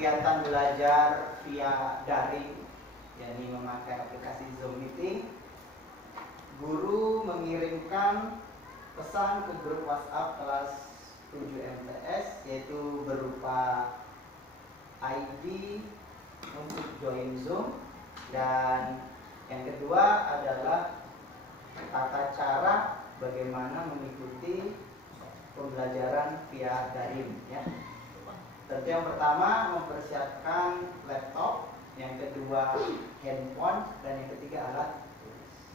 kegiatan belajar via daring, yakni memakai aplikasi Zoom Meeting, guru mengirimkan pesan ke grup WhatsApp kelas 7 MTS, yaitu berupa ID untuk join Zoom, dan yang kedua adalah tata cara bagaimana mengikuti pembelajaran via daring, ya. Tentu yang pertama mempersiapkan laptop, yang kedua handphone, dan yang ketiga alat tulis.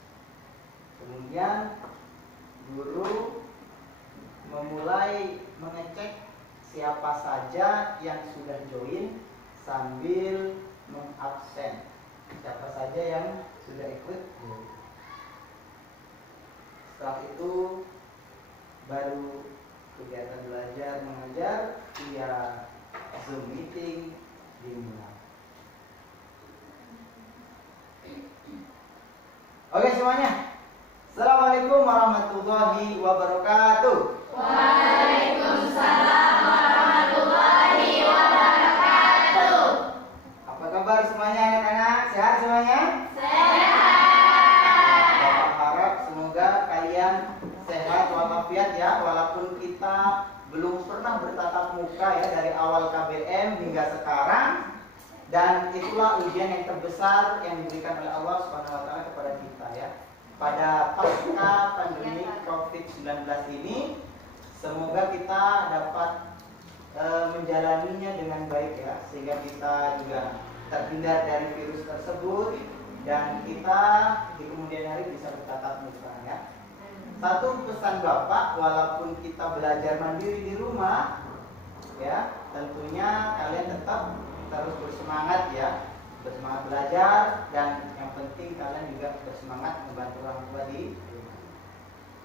Kemudian guru memulai mengecek siapa saja yang sudah join sambil mengabsen siapa saja yang sudah ikut. Setelah itu baru kegiatan belajar mengajar via Zoom Meeting dimulai. Oke semuanya, Assalamualaikum warahmatullahi wabarakatuh. Waalaikumsalam warahmatullahi wabarakatuh. Apa kabar semuanya anak-anak? Sehat semuanya? Sehat. Bapak harap semoga kalian sehat walafiat ya, walaupun kita belum pernah bertatap muka ya dari awal KBM hingga sekarang, dan itulah ujian yang terbesar yang diberikan oleh Allah Subhanahu wa taala kepada kita ya. Pada pasca pandemi COVID-19 ini, semoga kita dapat menjalaninya dengan baik ya, sehingga kita juga terhindar dari virus tersebut dan kita di kemudian hari bisa bertatap muka ya. Satu pesan Bapak, walaupun kita belajar mandiri di rumah ya, tentunya kalian tetap terus bersemangat ya, bersemangat belajar, dan yang penting kalian juga bersemangat membantu orang tua di rumah.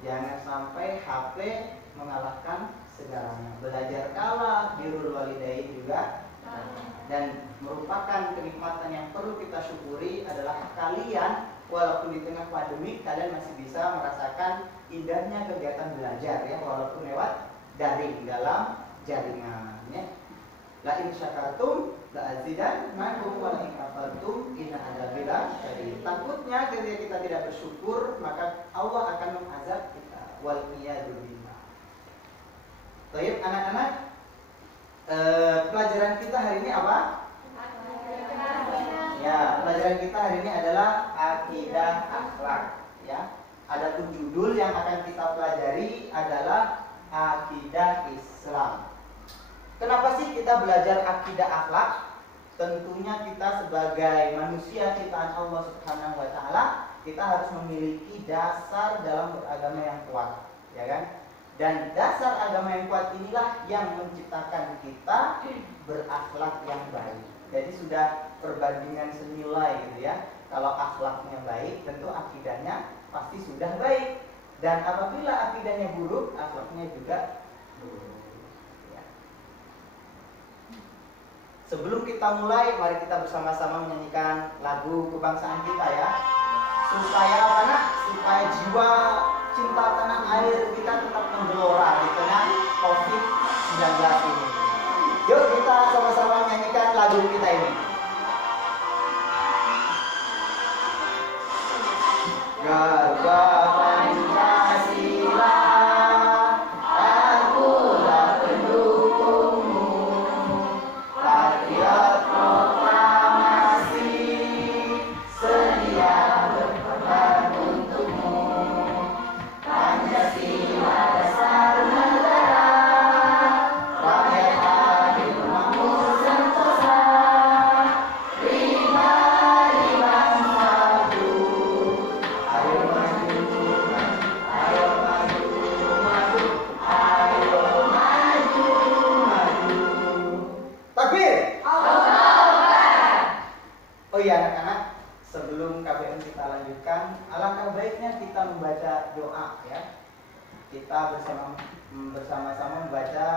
Jangan sampai HP mengalahkan segalanya. Belajar kalah, birrul walidain juga. Dan merupakan kenikmatan yang perlu kita syukuri adalah kalian walaupun di tengah pandemi kalian masih bisa merasakan indahnya kegiatan belajar ya, walaupun lewat daring dalam jaringan ya. La in syakartum la azidannakum wa la in kafartum inna adzabi lasyadid. Takutnya ketika kita tidak bersyukur maka Allah akan mengazab kita. Wal iyadu billah. Baik anak-anak, pelajaran kita hari ini apa? Ya, pelajaran kita hari ini adalah akidah akhlak ya. Adapun judul yang akan kita pelajari adalah akidah Islam. Kenapa sih kita belajar akidah akhlak? Tentunya kita sebagai manusia ciptaan Allah Subhanahu wa taala, kita harus memiliki dasar dalam beragama yang kuat, ya kan? Dan dasar agama yang kuat inilah yang menciptakan kita berakhlak yang baik. Jadi sudah perbandingan senilai gitu ya. Kalau akhlaknya baik, tentu akidahnya pasti sudah baik. Dan apabila akidahnya buruk, akhlaknya juga buruk. Ya. Sebelum kita mulai, mari kita bersama-sama menyanyikan lagu kebangsaan kita ya. Supaya apa nak? Supaya jiwa cinta tanah air kita tetap menggelora di tengah COVID-19 ini. Yuk kita sama-sama menyanyikan lagu kita ini. Garbha Pancasila, akulah pendukungmu. Patriot proklamasi, sedia berkorban untukmu. Pancasila dasar negara, rakyat adil makmur sentosa. Oh iya anak-anak, sebelum KBM kita lanjutkan, alangkah baiknya kita membaca doa ya. Kita bersama-sama membaca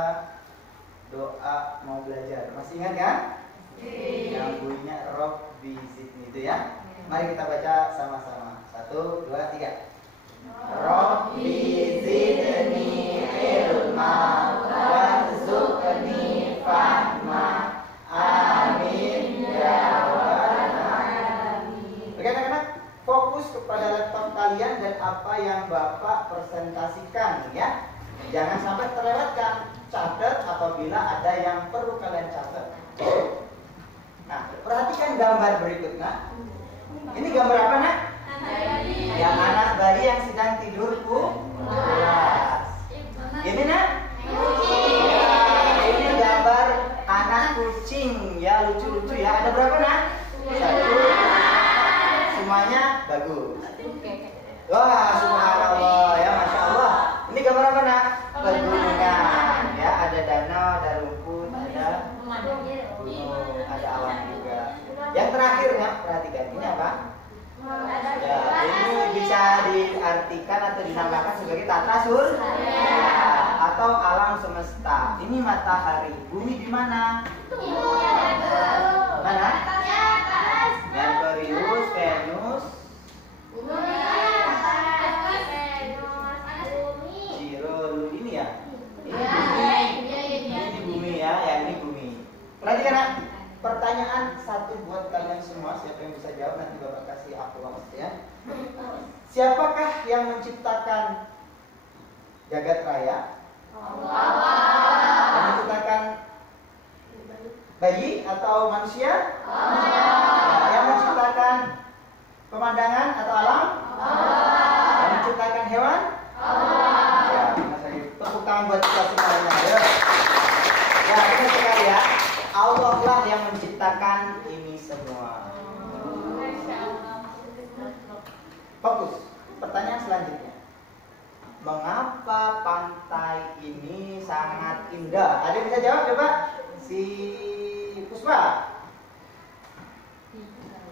doa mau belajar. Masih ingat kan? Yang bunyinya Rabbi zidni itu ya. Mari kita baca sama-sama. 1, 2, 3. Rabbi zidni ilma warzuqni fahma. kalian dan apa yang Bapak presentasikan ya. Jangan sampai terlewatkan. Catat apabila ada yang perlu kalian catat. Nah, perhatikan gambar berikutnya. Ini gambar apa, Nak? Yang anak bayi yang sedang tidur pulas. Ini, Nak? Ini gambar anak kucing ya, lucu-lucu ya. Ada berapa, Nak? 1. Semuanya bagus. Wah, subhanallah ya, masya Allah. Ini gambar apa, Nak? Pegunungan ya, ada danau, ada rumput, ada gunung, ada awan juga. Yang terakhir, Nak, perhatikan ini apa? Ya, ini bisa diartikan atau dinamakan sebagai tata surya atau alam semesta. Ini matahari, bumi di mana? Mana? Merkurius, Venus, ini ya. Ini bumi ya, ini bumi. Perhatikan, Nak. Pertanyaan satu buat kalian semua, siapa yang bisa jawab nanti Bapak kasih aplaus ya. Siapakah yang menciptakan jagat raya? Allah. Yang menciptakan bayi atau manusia? Allah. Yang menciptakan pemandangan atau alam? Allah. Yang menciptakan hewan? Allah. Ya, tepuk tangan buat kita semuanya. Ya, benar sekali ya. Allah lah yang menciptakan ini semua. Fokus. Pertanyaan selanjutnya. Mengapa pantai ini sangat indah? Ada yang bisa jawab coba? Si Puspa.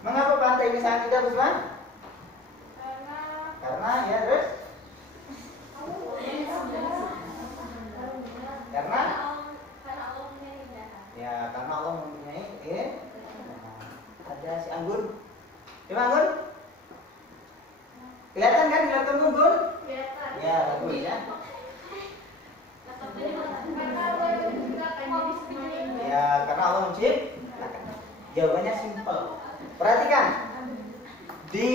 Mengapa pantai ini sangat indah, Puspa? Karena ya terus? Karena ya, karena Allah mempunyai ada si Anggun. Coba Anggun. Kelihatan kan? Kelihatan Anggun? Kelihatan. Ya, bagus ya. Ya, karena Allah menciptakan. Jawabannya simpel. Perhatikan. Di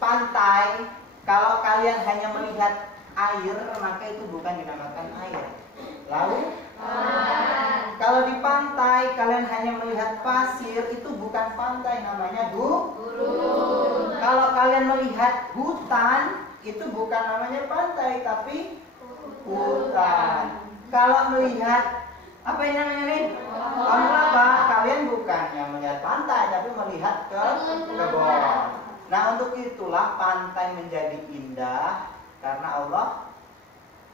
pantai, kalau kalian hanya melihat air, maka itu bukan dinamakan air. Lalu kalau di pantai kalian hanya melihat pasir, itu bukan pantai, namanya gurun. Kalau kalian melihat hutan, itu bukan namanya pantai, tapi hutan. Kalau melihat apa ini namanya nih? Apa? Kalian bukan yang melihat pantai, tapi melihat ke kebun. Nah, untuk itulah pantai menjadi indah karena Allah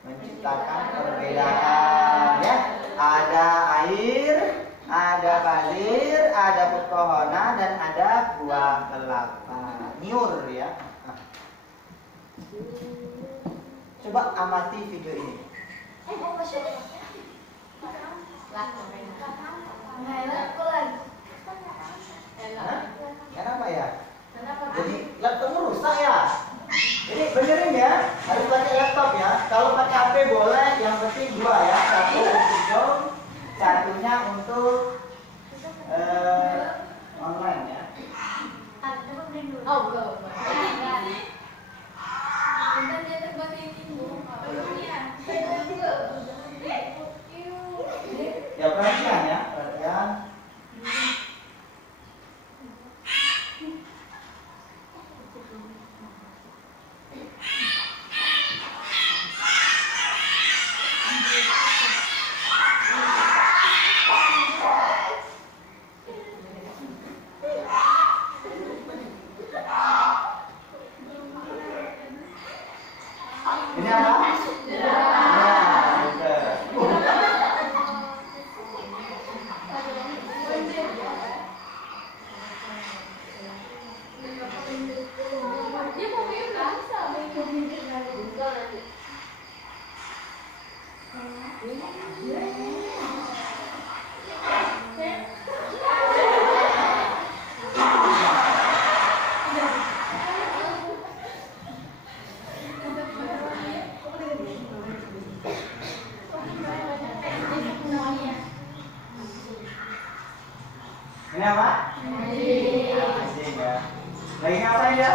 menciptakan perbedaan ya. Ada air, ada pasir, ada pepohonan dan ada buah kelapa. Nyur ya. Coba amati video ini. Kenapa ya? Jadi laptopnya rusak ya? Jadi benerin ya, harus pakai laptop ya. Kalau pakai HP boleh, yang penting 2 ya. Satu untuk Zoom, satunya untuk online ya. Oh, belum. Ya perhatian ya, perhatian. Ini apa? Ini apa? Anjing ya. Lagi ngapain ya?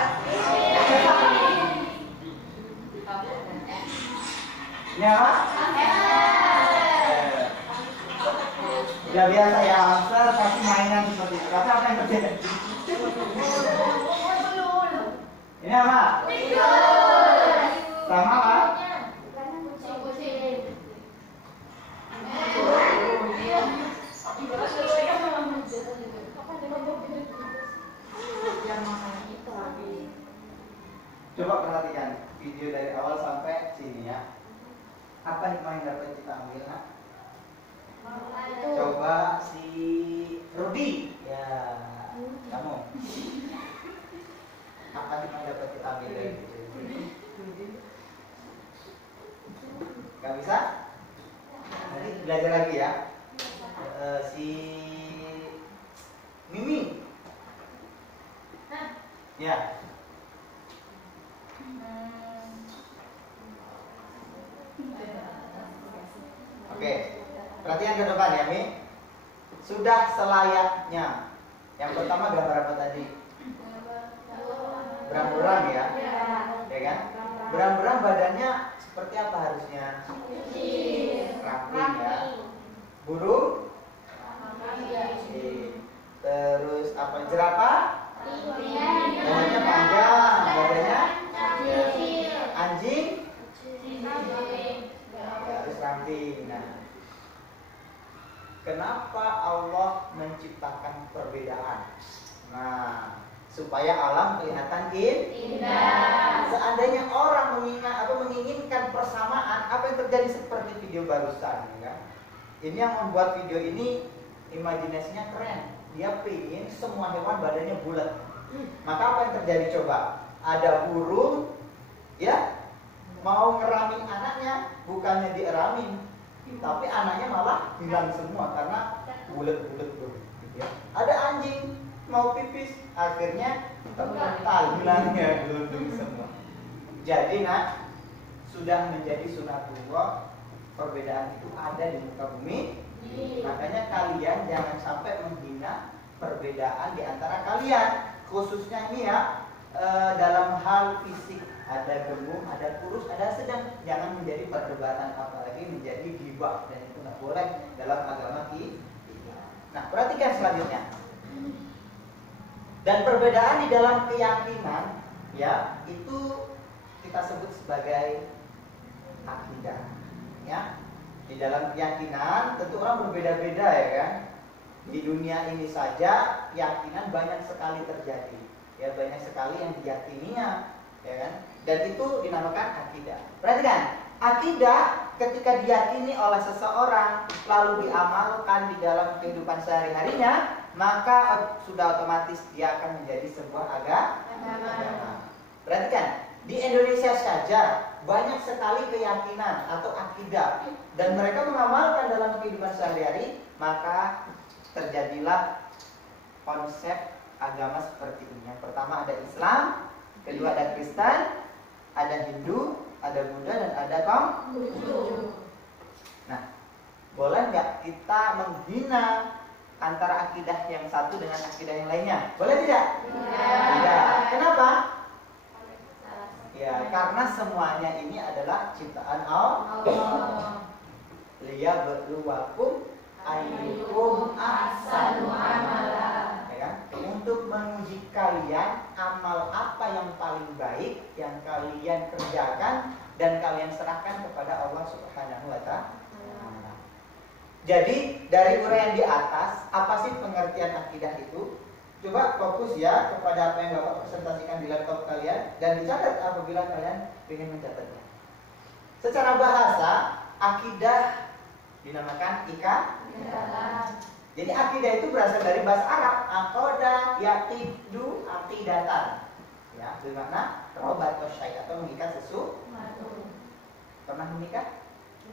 Ini apa? Udah biasa ya hamster pasti mainan seperti itu. Tapi apa yang terjadi? Ini apa? Sama apa? Coba perhatikan video dari awal sampai sini ya. Apa hikmah yang dapat kita ambil? Nah? Coba si Rudi, ya kamu. Apa hikmah yang dapat kita ambil dari video ini? Gak bisa? Nanti belajar lagi ya. Si Mimi. Ya. Oke, perhatian ke depan ya, Mi. Sudah selayaknya. Yang pertama gambar apa tadi? Berang-berang ya, ya kan? Berang-berang badannya seperti apa harusnya? Ramping ya. Burung? Terus apa? Jerapah? Badannya panjang, badannya? Anjing? Harus ramping. Nah, kenapa Allah menciptakan perbedaan? Nah, supaya alam kelihatan indah. Seandainya orang menginginkan persamaan, apa yang terjadi seperti video barusan, ya kan? Ini yang membuat video ini imajinasinya keren. Dia pengen semua hewan badannya bulat. Maka apa yang terjadi coba? Ada burung, ya, mau ngeramin anaknya, bukannya dieramin, tapi anaknya malah hilang semua karena bulat-bulat tuh. Ya. Ada anjing mau pipis, akhirnya terpental, hilangnya gelundung semua. Jadi nak, sudah menjadi sunatullah, perbedaan itu ada di muka bumi. Makanya kalian jangan sampai menghina perbedaan di antara kalian, khususnya ini ya, dalam hal fisik. Ada gemuk, ada kurus, ada sedang. Jangan menjadi perdebatan, apalagi menjadi ghibah, dan itu nggak boleh dalam agama kita. Nah, perhatikan selanjutnya. Dan perbedaan di dalam keyakinan, ya, itu kita sebut sebagai akidah. Ya, di dalam keyakinan tentu orang berbeda-beda ya kan. Di dunia ini saja keyakinan banyak sekali terjadi. Ya, banyak sekali yang diyakininya, ya kan? Dan itu dinamakan akidah. Perhatikan, akidah ketika diyakini oleh seseorang lalu diamalkan di dalam kehidupan sehari-harinya, maka sudah otomatis dia akan menjadi sebuah agama. Perhatikan, di Indonesia saja banyak sekali keyakinan atau akidah, dan mereka mengamalkan dalam kehidupan sehari-hari, maka terjadilah konsep agama seperti ini. Yang pertama ada Islam, kedua ada Kristen, ada Hindu, ada Buddha, dan ada Konghucu. Nah, boleh nggak kita menghina antara akidah yang satu dengan akidah yang lainnya? Boleh tidak? Tidak. Kenapa? Ya, karena semuanya ini adalah ciptaan Allah. Liyabluwakum ayyukum ahsanu amala. Untuk menguji kalian amal apa yang paling baik yang kalian kerjakan dan kalian serahkan kepada Allah Subhanahu wa Ta'ala. Jadi dari uraian di atas, apa sih pengertian akidah itu? Coba fokus ya kepada apa yang Bapak presentasikan di laptop kalian dan dicatat apabila kalian ingin mencatatnya. Secara bahasa, akidah dinamakan ikatan. Jadi akidah itu berasal dari bahasa Arab, aqada yaqidu aqidatan. Ya, bermakna robat syai' atau mengikat sesuatu. Pernah mengikat?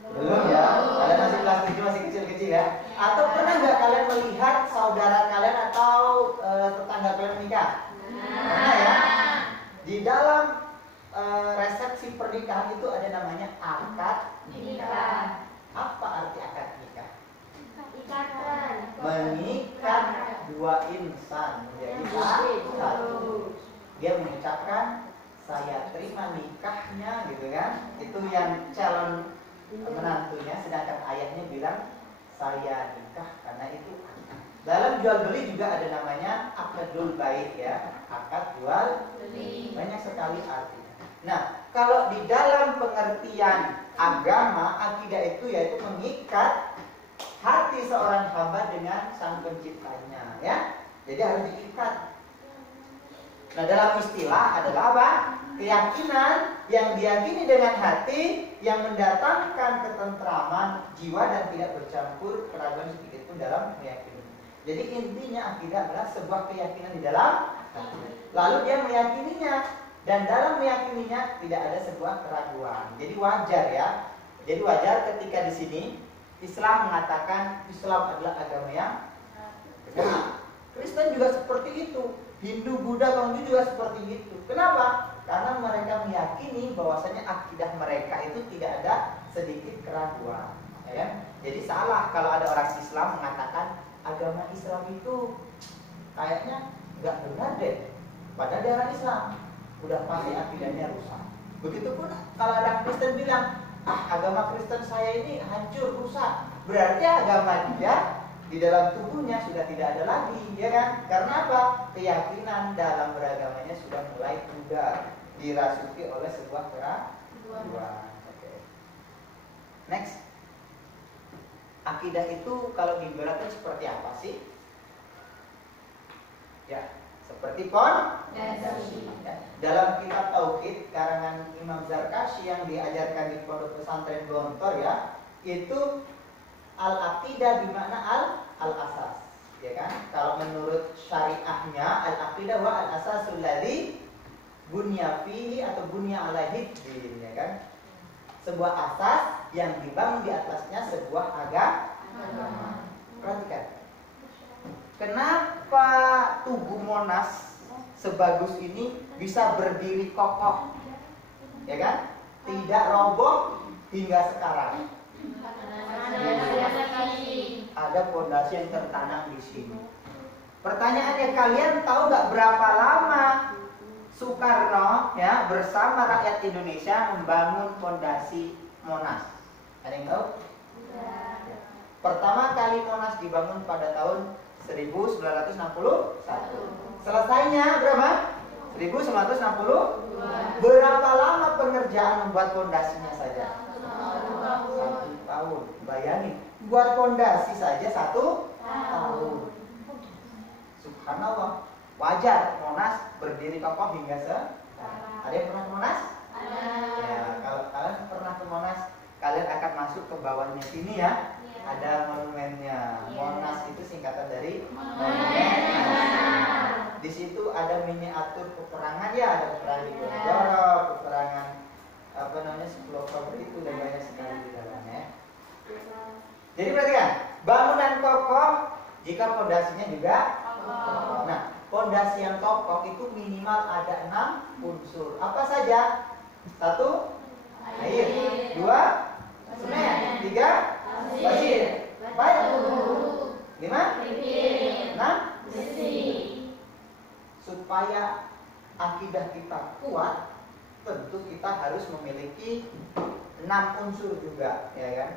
Belum ya. Kalian masih kelas 7, masih kecil-kecil ya. Atau pernah nggak kalian melihat saudara kalian atau tetangga kalian menikah? Pernah ya. Di dalam resepsi pernikahan itu ada namanya akad nikah. Apa arti akad nikah? Mengikat dua insan menjadi satu. Dia mengucapkan saya terima nikahnya, gitu kan? Itu yang calon menantunya, sedangkan ayahnya bilang saya nikah karena itu. Dalam jual beli juga ada namanya akadul bait ya, akad jual beli. Banyak sekali artinya. Nah, kalau di dalam pengertian agama, akidah itu yaitu mengikat hati seorang hamba dengan sang penciptanya ya. Jadi harus diikat. Nah, dalam istilah adalah apa? Keyakinan yang diyakini dengan hati yang mendatangkan ketentraman jiwa dan tidak bercampur keraguan sedikit pun dalam meyakini. Jadi intinya akidah adalah sebuah keyakinan di dalam hati. Lalu dia meyakininya dan dalam meyakininya tidak ada sebuah keraguan. Jadi wajar ya. Jadi wajar ketika di sini Islam mengatakan Islam adalah agama yang benar. Kristen juga seperti itu. Hindu, Buddha, Konghucu juga seperti itu. Kenapa? Karena mereka meyakini bahwasanya akidah mereka itu tidak ada sedikit keraguan. Ya? Jadi salah kalau ada orang Islam mengatakan agama Islam itu kayaknya nggak benar deh. Padahal dia orang Islam, udah pasti akidahnya rusak. Begitupun kalau ada Kristen bilang, agama Kristen saya ini hancur, rusak, berarti agama dia di dalam tubuhnya sudah tidak ada lagi, ya kan? Karena apa? Keyakinan dalam beragamanya sudah mulai pudar, dirasuki oleh sebuah keraguan. Okay. Next, akidah itu kalau diibaratkan seperti apa sih? Ya, seperti fondasi. Ya. Dalam kitab Tauhid karangan Imam Zarkashi yang diajarkan di pondok pesantren Gontor ya, itu al-aqidah bermakna al-asas, ya kan? Kalau menurut syariahnya al-aqidah wa al-asasul ladzi bunya fihi atau bunya alaihi din, ya kan? Sebuah asas yang dibangun di atasnya sebuah agama. Perhatikan. Kenapa Tugu Monas sebagus ini bisa berdiri kokoh? Ya kan? Tidak roboh hingga sekarang. Ada fondasi yang tertanam di sini. Pertanyaannya, kalian tahu nggak berapa lama Soekarno ya bersama rakyat Indonesia membangun fondasi Monas? Ada yang tahu? Ya. Pertama kali Monas dibangun pada tahun 1961. Selesainya berapa? 1962. Berapa lama pengerjaan membuat fondasinya saja? 1 tahun. Bayangin, buat fondasi saja 1 tahun. Subhanallah. Wajar Monas berdiri kokoh hingga sekarang. Ada yang pernah ke Monas? Ada. Ya, kalau kalian pernah ke Monas, kalian akan masuk ke bawahnya sini ya. Ada monumennya. Monas itu singkatan dari monumen. Di situ ada miniatur peperangan ya, ada peperangan di Diponegoro, peperangan 10 Oktober itu, dan banyak sekali di dalamnya. Jadi perhatikan, bangunan kokoh jika fondasinya juga kokoh. Nah, fondasi yang kokoh itu minimal ada 6 unsur. Apa saja? 1, air. 2, semen. 3, pasir. 4, 5, 6, besi. Supaya akidah kita kuat, tentu kita harus memiliki 6 unsur juga, ya kan?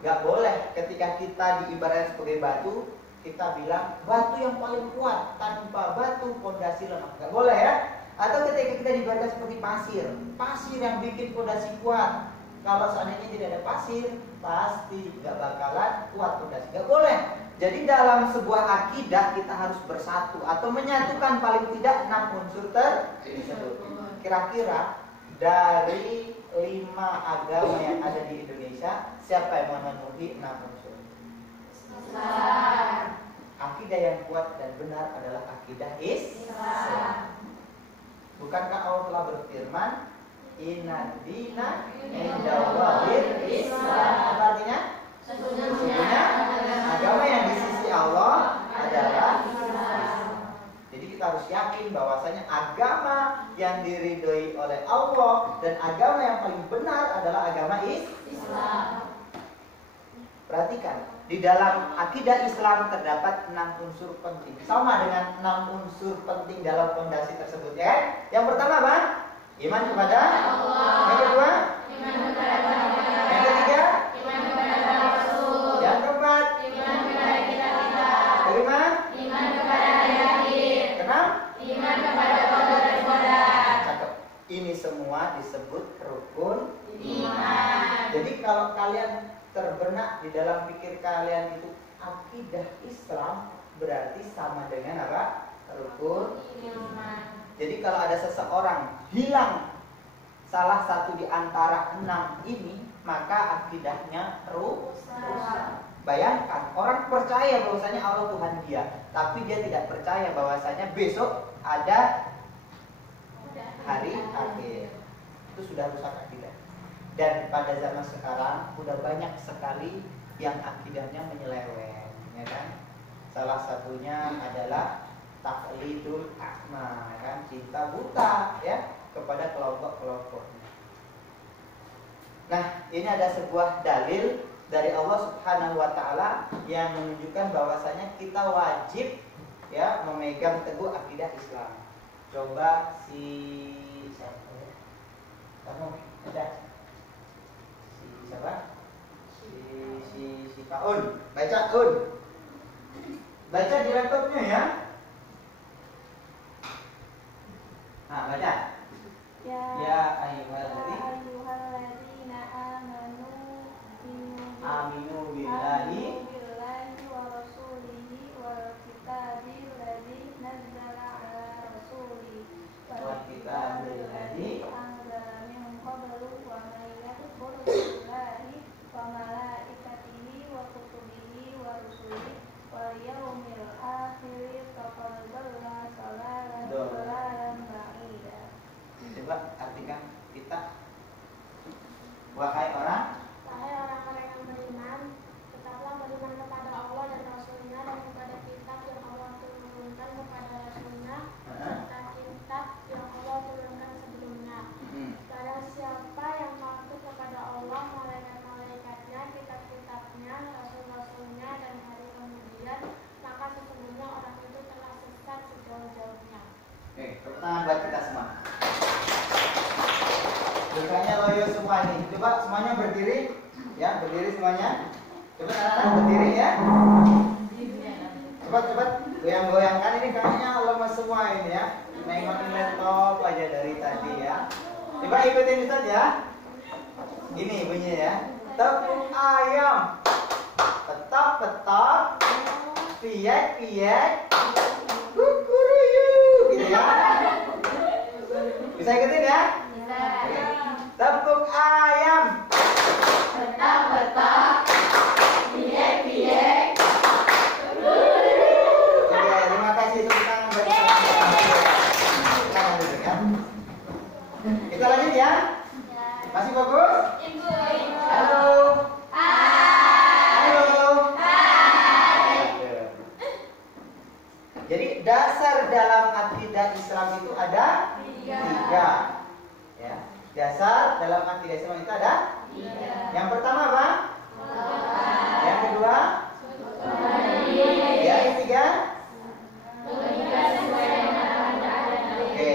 Gak boleh ketika kita diibaratkan sebagai batu, kita bilang batu yang paling kuat, tanpa batu fondasi lemah. Gak boleh ya? Atau ketika kita diibaratkan seperti pasir, pasir yang bikin fondasi kuat. Kalau seandainya tidak ada pasir, pasti gak bakalan kuat fondasi. Gak boleh. Jadi dalam sebuah akidah kita harus bersatu atau menyatukan paling tidak 6 unsur tersebut. Kira-kira dari 5 agama yang ada di Indonesia, siapa yang memenuhi 6 unsur? Islam. Akidah yang kuat dan benar adalah akidah Islam. Bukankah Allah telah berfirman, Inna dina indallahil Islam? Apa artinya? Sesungguhnya agama yang di sisi Allah adalah Islam. Jadi kita harus yakin bahwasanya agama yang diridhoi oleh Allah dan agama yang paling benar adalah agama Islam. Perhatikan, di dalam akidah Islam terdapat 6 unsur penting. Sama dengan 6 unsur penting dalam fondasi tersebut ya. Yang pertama apa? Iman kepada Allah. Yang kedua? Iman kepada Yang kalau kalian terbenak di dalam pikir kalian itu akidah Islam, berarti sama dengan apa? Rukun iman. Jadi kalau ada seseorang hilang salah satu di antara 6 ini, maka akidahnya rusak. Bayangkan, orang percaya bahwasanya Allah Tuhan dia, tapi dia tidak percaya bahwasanya besok ada hari akhir. Itu sudah rusak akidah. Dan pada zaman sekarang udah banyak sekali yang akidahnya menyeleweng, ya kan? Salah satunya adalah taqlidul a'ma, kan? Cinta buta ya kepada kelompok-kelompoknya. Nah, ini ada sebuah dalil dari Allah Subhanahu wa taala yang menunjukkan bahwasanya kita wajib ya memegang teguh akidah Islam. Coba si siapa ya? Kamu ada? Si siapa? Si Pak Un. Baca Un. Baca di laptopnya ya. Nah, baca. Ya ayyuhalladzina aminu billahi wa rasulihi wal kitabil ladzi nazzala ala rasulihi wal kitabil ladzi anzala min qablu wa may yakfur billahi wa malaikatihi wa kutubihi wa rusulihi wal yawmil akhir faqad dhalla dhalalan ba'ida. Coba artikan kita. Wahai orang-orang yang beriman, tetaplah beriman kepada Allah dan Rasulnya dan kepada kitab yang Allah turunkan kepada Rasulnya serta kitab yang Allah turunkan sebelumnya. Barang siapa yang takut kepada Allah, malaikat-malaikatnya, kitab-kitabnya, rasul-rasulnya dan hari kemudian, maka sesungguhnya orang itu telah sesat sejauh-jauhnya. Oke, tepuk tangan buat kita semua. Bukannya loyo semua ini. Coba semuanya berdiri. Ya, berdiri semuanya. Coba anak-anak berdiri ya. Cepat goyang-goyangkan, ini kayaknya lemes semua ini ya. Nengokin laptop aja dari tadi ya. Coba ikutin saja. Gini bunyinya ya. Tepung ayam. Petok-petok. Piek-piek. Kukuruyuk. Gitu ya. Bisa ikutin ya? Tepung ayam. Petak-petak, piek-piek. Oke, terima kasih tepuk tangan buat kita dulu ya. Kita lanjut ya. Masih bagus? Halo. Halo. Jadi dasar dalam akidah Islam itu ada 3. Ya. Dasar dalam akidah Islam itu ada 3. Yang pertama apa? Yang kedua? Yang ketiga? Oke,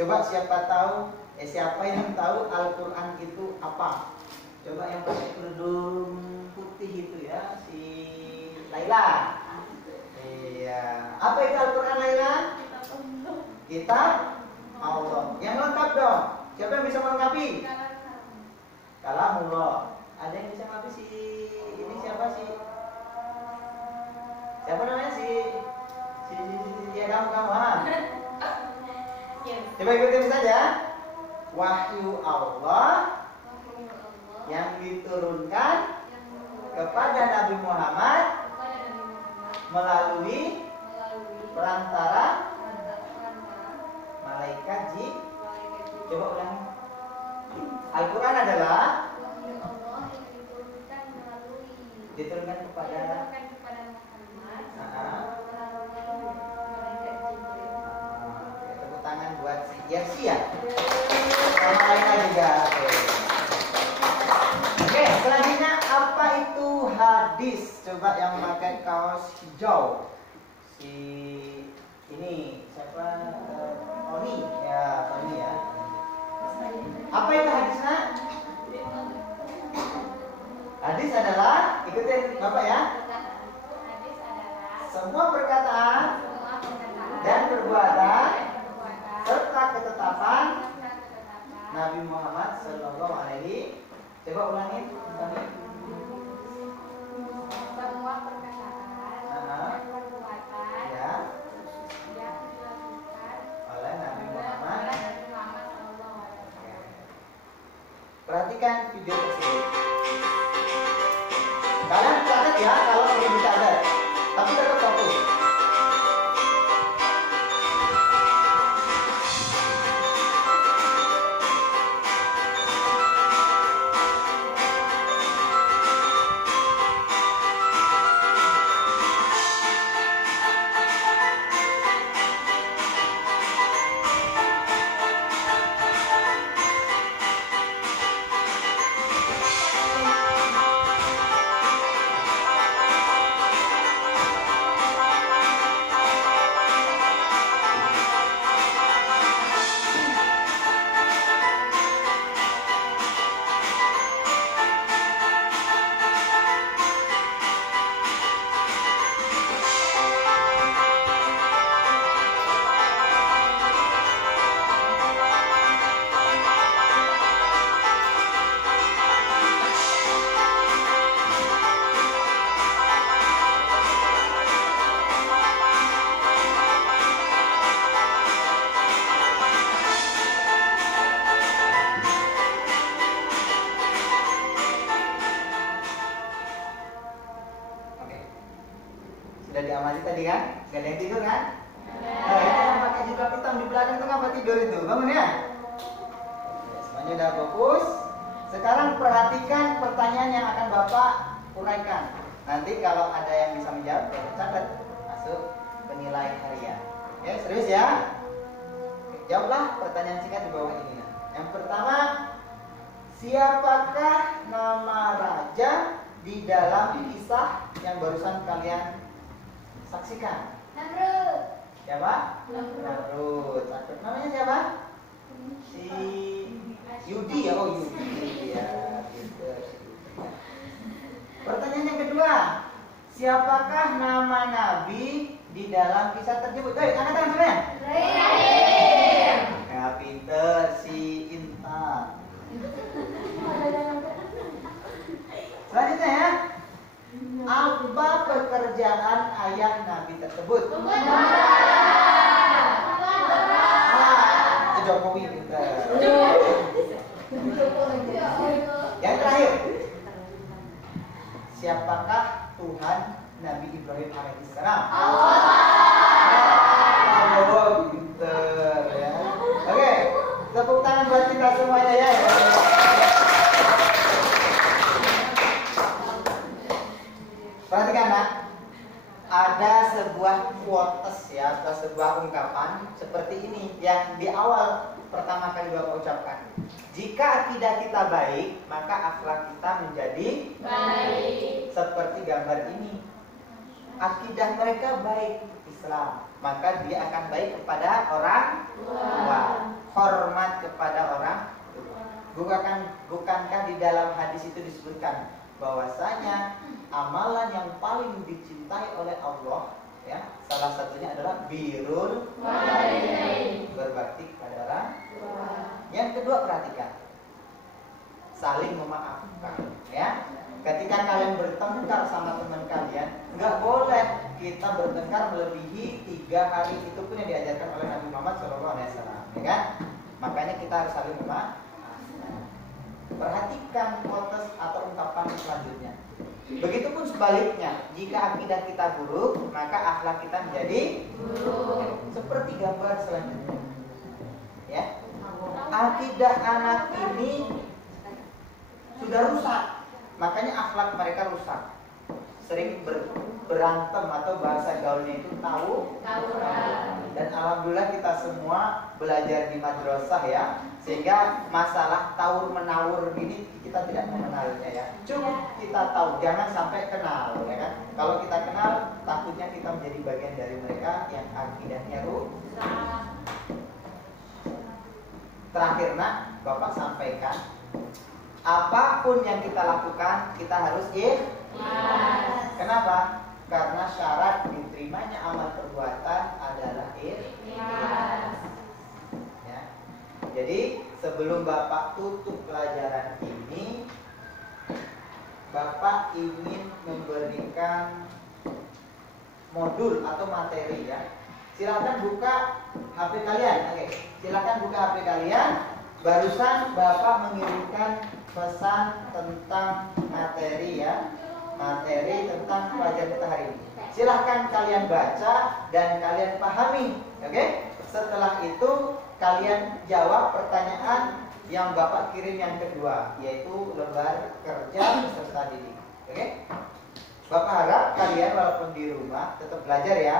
coba siapa yang tahu Al-Quran itu apa? Coba yang pakai kerudung putih itu ya, si Laila. Iya. Apa itu Al-Quran, Laila? Kitab Allah. Yang lengkap dong. Siapa yang bisa melengkapi? Kalamullah. Ada yang bisa melengkapi si ini siapa sih? Siapa namanya ya kamu Coba ikutin saja. Wahyu Allah yang diturunkan kepada Nabi Muhammad melalui perantara malaikat Jibril. Coba ulangi. Al-Quran adalah diturunkan kepada Muhammad. Tepuk tangan buat si Yersi ya. Sama Laila juga. Oke, selanjutnya apa itu hadis? Coba yang memakai kaos hijau. Si ini siapa? Tony ya, Tony ya. Apa itu hadisnya? Hadis adalah, ikutin Bapak ya. Semua perkataan dan perbuatan serta ketetapan Nabi Muhammad Sallallahu Alaihi Coba ulangin. Semua perkataan dan perbuatan Ya, yang dilakukan oleh Nabi Muhammad. SAW. Perhatikan video tersebut. Kalian catat ya kalau perlu dicatat, tapi tetap fokus. Sudah diamati tadi kan? Gak ada yang tidur kan? Nah, itu yang pakai jilbab hitam di belakang itu ngapa tidur itu? Bangun ya? Semuanya udah fokus. Sekarang perhatikan pertanyaan yang akan Bapak uraikan. Nanti kalau ada yang bisa menjawab, Bapak catat masuk penilaian harian. Oke, serius ya? Oke, jawablah pertanyaan singkat di bawah ini. Yang pertama, siapakah nama raja di dalam kisah yang barusan kalian saksikan? Namrud. Siapa? Namrud. Cakep. Namanya siapa? Si Yudi ya. Oh, Yudi ya. Gitu. Pertanyaan yang kedua, siapakah nama nabi di dalam kisah tersebut? Angkat tangan semuanya. Ya, pinter si Intan. Selanjutnya ya, apa pekerjaan ayah Nabi tersebut? Jokowi pinter. Yang terakhir, siapakah Tuhan Nabi Ibrahim alaihissalam? Allah pinter ya. Oke, tepuk tangan buat kita semuanya ya. Perhatikan nak, ada sebuah quotes ya, atau sebuah ungkapan seperti ini yang di awal pertama kali Bapak ucapkan. Jika akidah kita baik, maka akhlak kita menjadi baik. Seperti gambar ini, akidah mereka baik Islam, maka dia akan baik kepada orang tua, hormat kepada orang tua. Bukankah di dalam hadis itu disebutkan bahwasanya amalan yang paling dicintai oleh Allah ya, salah satunya adalah birrul walidain, berbakti kepada orang tua. Yang kedua, perhatikan, saling memaafkan ya. Ketika kalian bertengkar sama teman kalian, nggak boleh kita bertengkar melebihi 3 hari, itu pun yang diajarkan oleh Nabi Muhammad SAW ya kan? Makanya kita harus saling memaafkan. Perhatikan quotes atau ungkapan selanjutnya. Begitupun sebaliknya, jika akidah kita buruk, maka akhlak kita menjadi buruk. Seperti gambar selanjutnya. Ya. Akidah anak ini sudah rusak, makanya akhlak mereka rusak. Sering berantem atau bahasa gaulnya itu tawuran. Dan alhamdulillah kita semua belajar di madrasah ya, sehingga masalah tawur menawur ini kita tidak mengenalnya ya. Cukup kita tahu, jangan sampai kenal ya kan. Kalau kita kenal, takutnya kita menjadi bagian dari mereka yang akidahnya rusak. Terakhir nak, Bapak sampaikan, apapun yang kita lakukan kita harus ikhlas. Kenapa? Karena syarat diterimanya amal perbuatan adalah ikhlas. Ya. Jadi sebelum Bapak tutup pelajaran ini, Bapak ingin memberikan modul atau materi ya. Silakan buka HP kalian. Oke, silakan buka HP kalian. Barusan Bapak mengirimkan pesan tentang materi ya. Materi tentang pelajaran kita hari ini. Silahkan kalian baca dan kalian pahami. Oke? Setelah itu kalian jawab pertanyaan yang Bapak kirim yang kedua, yaitu lembar kerja peserta didik. Oke? Bapak harap kalian walaupun di rumah tetap belajar ya.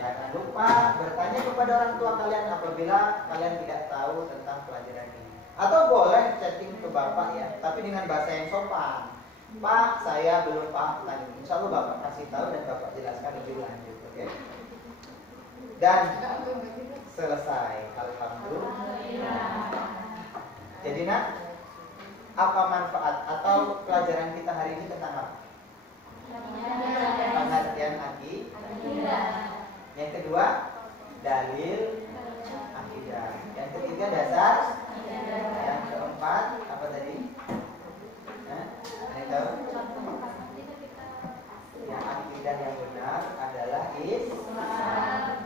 Jangan lupa bertanya kepada orang tua kalian apabila kalian tidak tahu tentang pelajaran ini. Atau boleh chatting ke Bapak ya, tapi dengan bahasa yang sopan. Pak, saya belum paham tentang ini. Insya Allah Bapak kasih tahu dan Bapak jelaskan lebih lanjut. Oke? Dan selesai. Alhamdulillah. Jadi nak, apa manfaat atau pelajaran kita hari ini tentang apa? Pengertian akidah. Yang kedua, dalil akidah. Yang ketiga, dasar. Yang keempat, apa tadi? Ada yang tahu? Yang akidah yang benar adalah Islam.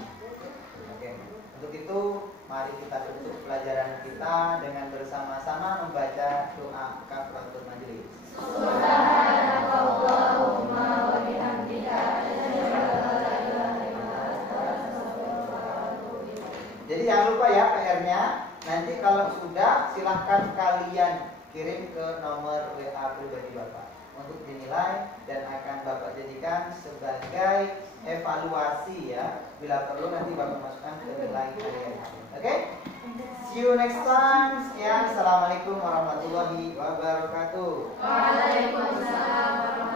Oke. Untuk itu, mari kita tutup pelajaran kita dengan bersama-sama membaca doa kafaratul majelis. Subhanallahumma wa bihamdika. Jadi jangan lupa ya PR-nya. Nanti kalau sudah silahkan kalian kirim ke nomor WA pribadi Bapak untuk dinilai dan akan Bapak jadikan sebagai evaluasi ya. Bila perlu nanti Bapak masukkan ke nilai kalian. Oke? See you next time. Sekian. Assalamualaikum warahmatullahi wabarakatuh. Waalaikumsalam.